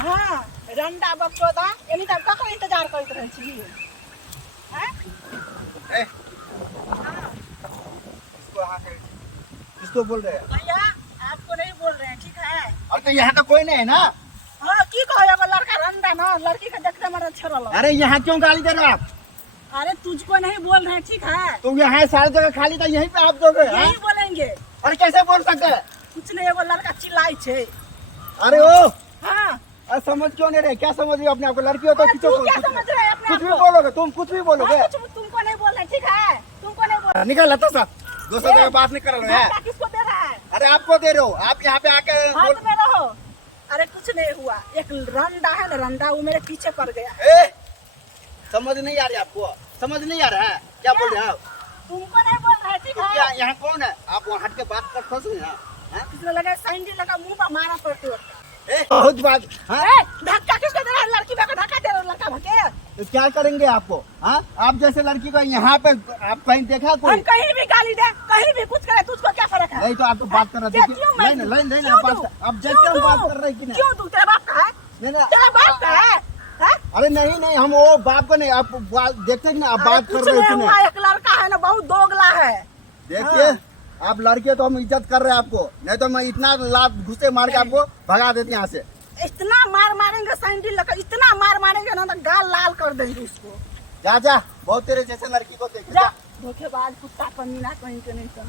हाँ रंडा बकचोदा any time ककर इंतजार करत रहे छी हैं ए, हाँ इसको यहाँ से इसको बोल रहे हैं। भैया आपको नहीं बोल रहे हैं ठीक है। अरे तो यहाँ तो कोई नहीं है ना। हाँ की कहो एगो लड़का रंडा ना लड़की के देखते मेरा अच्छा रहा। अरे यहाँ क्यों गाली दे रहे हो आप? अरे तुझको नहीं बोल रहे हैं ठीक है। तुम यहाँ सारी जगह खाली था, यहीं पे आप दोगे? हाँ? यही बोलेंगे। अरे कैसे बोल सकते हैं? कुछ नहीं एगो लड़का चिल्लाई छे। अरे ओ हाँ अरे समझ क्यों नहीं रहे? क्या समझ रही हो अपने आप को? लड़की हो तो अरे किसी तू को क्या समझ रहे है अपने कुछ आप भी को? बोलोगे, तुम कुछ भी बोलोगे। हाँ, कुछ तुमको नहीं बोल रहे ठीक है। तुमको नहीं बोल निकल तो सब दोस्तों जगह बात नहीं कर रहे हैं। रहे किसको दे रहा है? अरे आपको दे रहे हो, आप यहाँ पे आके हाथ में रहो। अरे कुछ नहीं हुआ एक रंडा है ना रंडा वो मेरे पीछे पड़ गया। ए, समझ नहीं आ रही आपको? समझ नहीं आ रहा है? क्या बोल रहे हैं आप? तुमको नहीं बोल रहे ठीक है। यहाँ कौन है? आप वहाँ हट के बात कर फंस रहे हैं। किसने लगा सैंडल लगा मुंह पर मारा पड़ते हो। बहुत बात। हाँ? धक्का किसको दे रहा है? लड़की को धक्का दे रहा है लड़का भगे। तो क्या करेंगे आपको? हाँ आप जैसे लड़की को यहाँ पे आप कहीं देखा कोई? हम कहीं भी गाली दे कहीं भी कुछ करे तुझको क्या फर्क है? नहीं तो आप तो बात कर रहे थे। नहीं आप जैसे हम बात कर रहे हैं कि नहीं? क्यों तू तेरा बाप का है? नहीं तेरा बाप का है? हाँ? अरे नहीं हम वो बाप को नहीं, आप देखते हैं कि ना आप बात कर कुछ रहे नहीं हैं कि हुआ नहीं? एक लड़का है ना बहुत दोगला है। देखिए आप लड़के तो हम इज्जत कर रहे हैं आपको, नहीं तो मैं इतना लात घुसे मार के आपको भगा देती यहाँ से। इतना मार मारेंगे सैंडल लगा इतना मार मारेंगे ना तो गाल लाल कर देंगे उसको। जा बहुत तेरे जैसे लड़की को देखे जा जा। धोखेबाज कुत्ता कमीना कहीं के नहीं तो